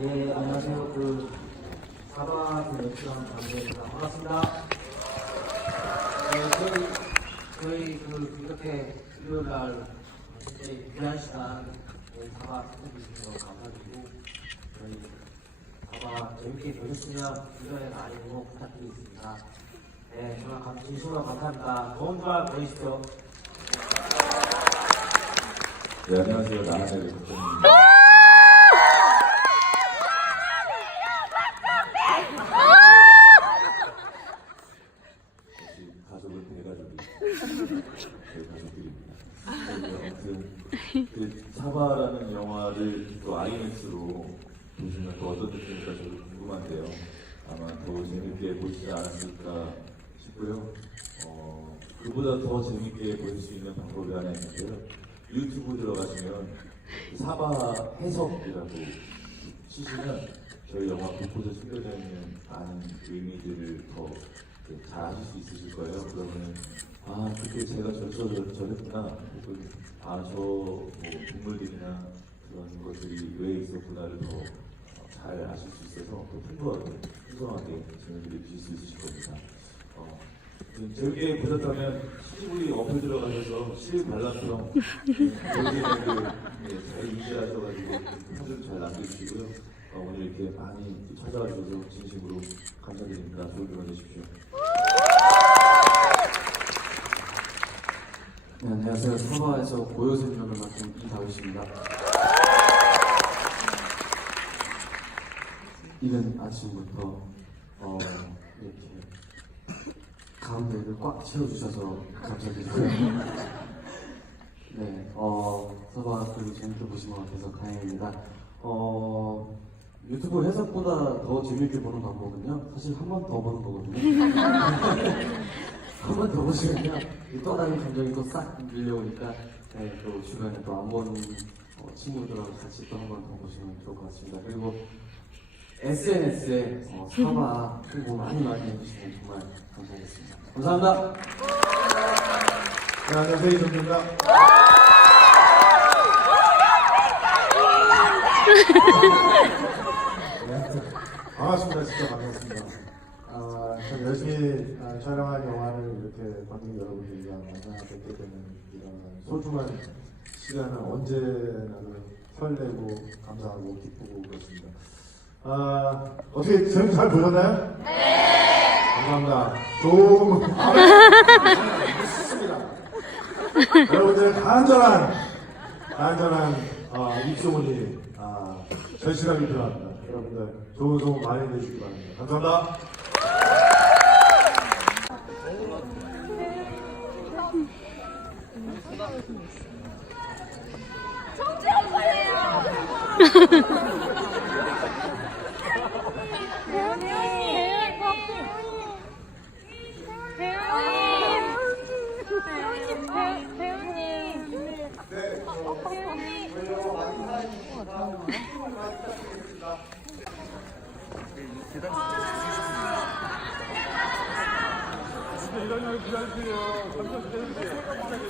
예, 안녕하세요. 그 사바 그 연출한 강재입니다. 반갑습니다. 네, 저희 저희 그 이렇게 일요일 날 굉장히 귀한 시간 저희 사바 찾아주셔서 감사드리고 저희 사바 재밌게 보셨으면 주변에 응원 부탁드리겠습니다. 네, 정말 감, 진심으로 감사합니다. 좋은 주말 보내십시오. 네, 안녕하세요. 나나의 국장입니다. 역시 가족은 그래서 아무튼 그 사바라는 영화를 또 아이맥스로 보시면 또 어떤 느낌일까 저도 궁금한데요. 아마 더 재밌게 보시지 않았을까 싶고요. 어, 그보다 더 재밌게 보실 수 있는 방법이 하나 있는데요. 유튜브 들어가시면 그 사바 해석이라고 치시면 저희 영화 곳곳에 숨겨져 있는 많은 의미들을 더 잘 아실 수 있으실 거예요. 그러면 아 그때 제가 저저 저, 저랬구나 혹은 아저 뭐 동물들이나 그런 것들이 왜 있었구나를 더 잘 아실 수 있어서 더 풍부하게 풍성하게 느끼실 수 있으실 겁니다. 어, 좀 재밌게 보셨다면 CGV 어플 들어가셔서 실관람성 여기에 그, 잘 인지하셔가지고 사진 잘 남겨주시고요. 어, 오늘 이렇게 많이 찾아와 주셔서 진심으로 감사드립니다. 좋은 주말 되십시오. 네, 안녕하세요. 서바에서 고요생 역을 맡은 이다윗입니다. 이른 아침부터 어, 이렇게 가운데를 꽉 채워주셔서 감사드리고요. 네, 어, 서바 그리고 재밌게 보신 것 같아서 다행입니다. 어, 유튜브 해석보다 더 재밌게 보는 방법은요, 사실 한 번 더 보는 거거든요. 한 번 더 보시면요 이또 다른 감정이 또 싹 밀려오니까 네, 또 주변에 또안본 어, 친구들하고 같이 또 한 번 더 보시면 좋을 것 같습니다. 그리고 SNS에 어, 사바 홍보 많이 많이 해주시면 정말 감사하겠습니다. 감사합니다. 네, 안녕하세요. 이정입니다. 네, 반갑습니다. 진짜 반갑습니다. 아, 참 열심히 아, 촬영한 영화를 이렇게 관객 여러분들과 만나 뵙게 되는 이런 소중한 시간은 언제나도 설레고 감사하고 기쁘고 그렇습니다. 아, 어떻게 재밌게 잘 보셨나요? 네! 감사합니다. 조금 좋습니다. 여러분들 간절한 간절한 어, 입소문이 아, 절실하게 필요합니다. 여러분들 좋은 소문 많이 내주시기 바랍니다. 감사합니다. 이런 기다리세요. 기다리세요. 잠깐 기다리세요. 잠깐 기다리세요.